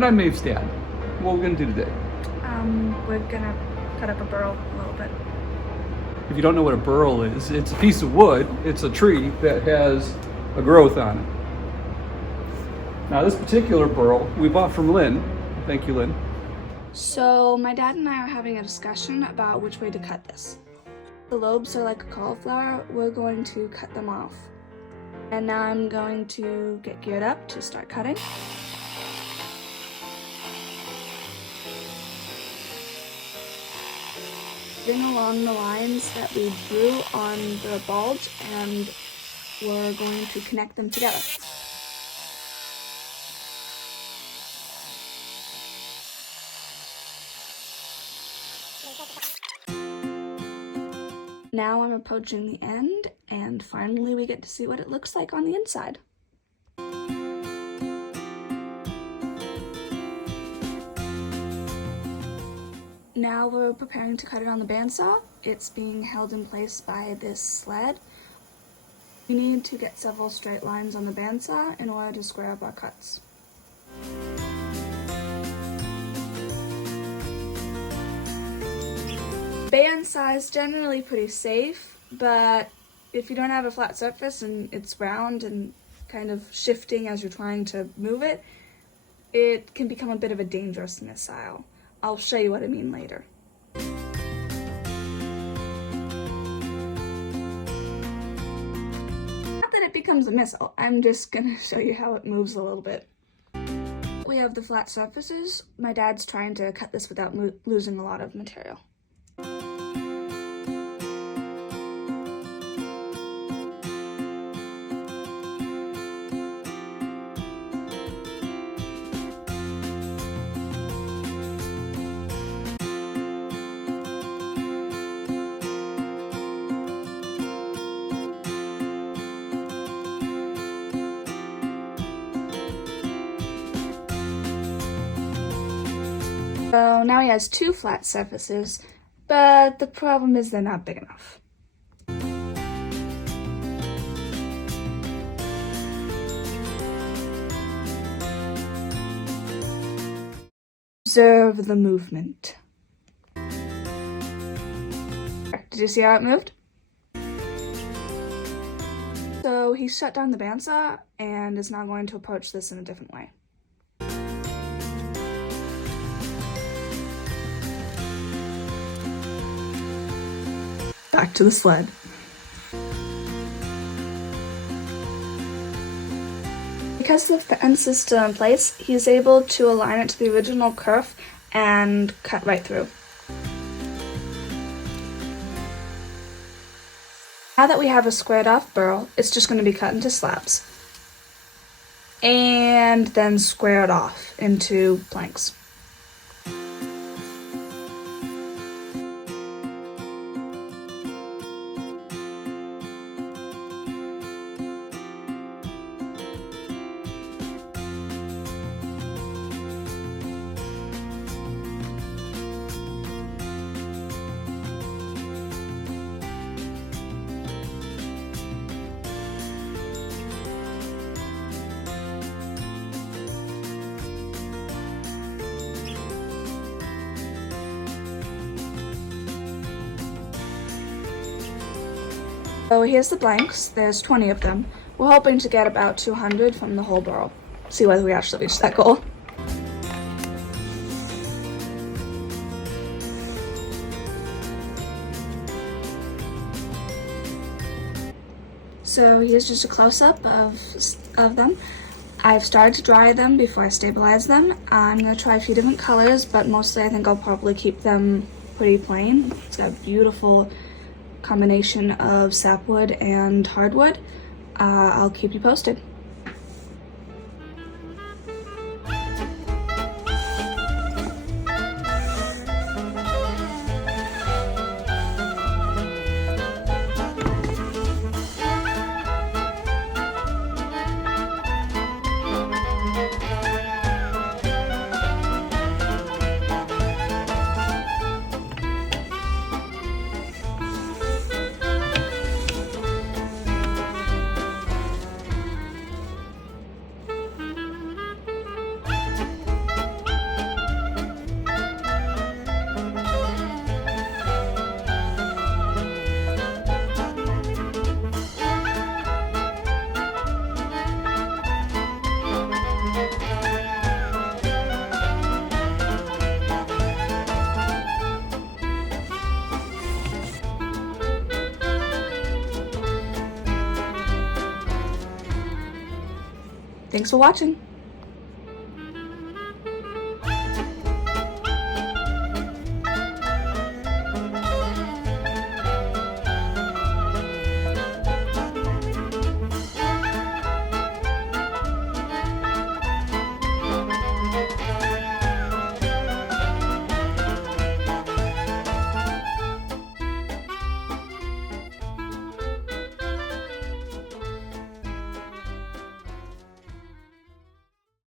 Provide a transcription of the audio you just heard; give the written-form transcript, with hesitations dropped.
And I'm Maeve's dad. What are we gonna do today? We're gonna cut up a burl a little bit. If you don't know what a burl is, it's a piece of wood. It's a tree that has a growth on it. Now this particular burl we bought from Lynn. Thank you, Lynn. So my dad and I are having a discussion about which way to cut this. The lobes are like a cauliflower. We're going to cut them off. And now I'm going to get geared up to start cutting. Along the lines that we drew on the bulge, and we're going to connect them together. Now I'm approaching the end, and finally we get to see what it looks like on the inside. Now we're preparing to cut it on the bandsaw. It's being held in place by this sled. We need to get several straight lines on the bandsaw in order to square up our cuts. Bandsaw is generally pretty safe, but if you don't have a flat surface and it's round and kind of shifting as you're trying to move it, it can become a bit of a dangerous missile. I'll show you what I mean later. Not that it becomes a missile, I'm just gonna show you how it moves a little bit. We have the flat surfaces. My dad's trying to cut this without losing a lot of material. So now he has two flat surfaces, but the problem is they're not big enough. Observe the movement. Did you see how it moved? So he shut down the bandsaw and is now going to approach this in a different way. Back to the sled. Because the fence is still in place, he's able to align it to the original curve and cut right through. Now that we have a squared off burl, it's just going to be cut into slabs and then squared off into planks. So here's the blanks. There's 20 of them. We're hoping to get about 200 from the whole burl. See whether we actually reach that goal. So here's just a close-up of them. I've started to dry them before I stabilize them. I'm going to try a few different colors, but mostly I think I'll probably keep them pretty plain. It's got a beautiful combination of sapwood and hardwood. I'll keep you posted. Thanks for watching.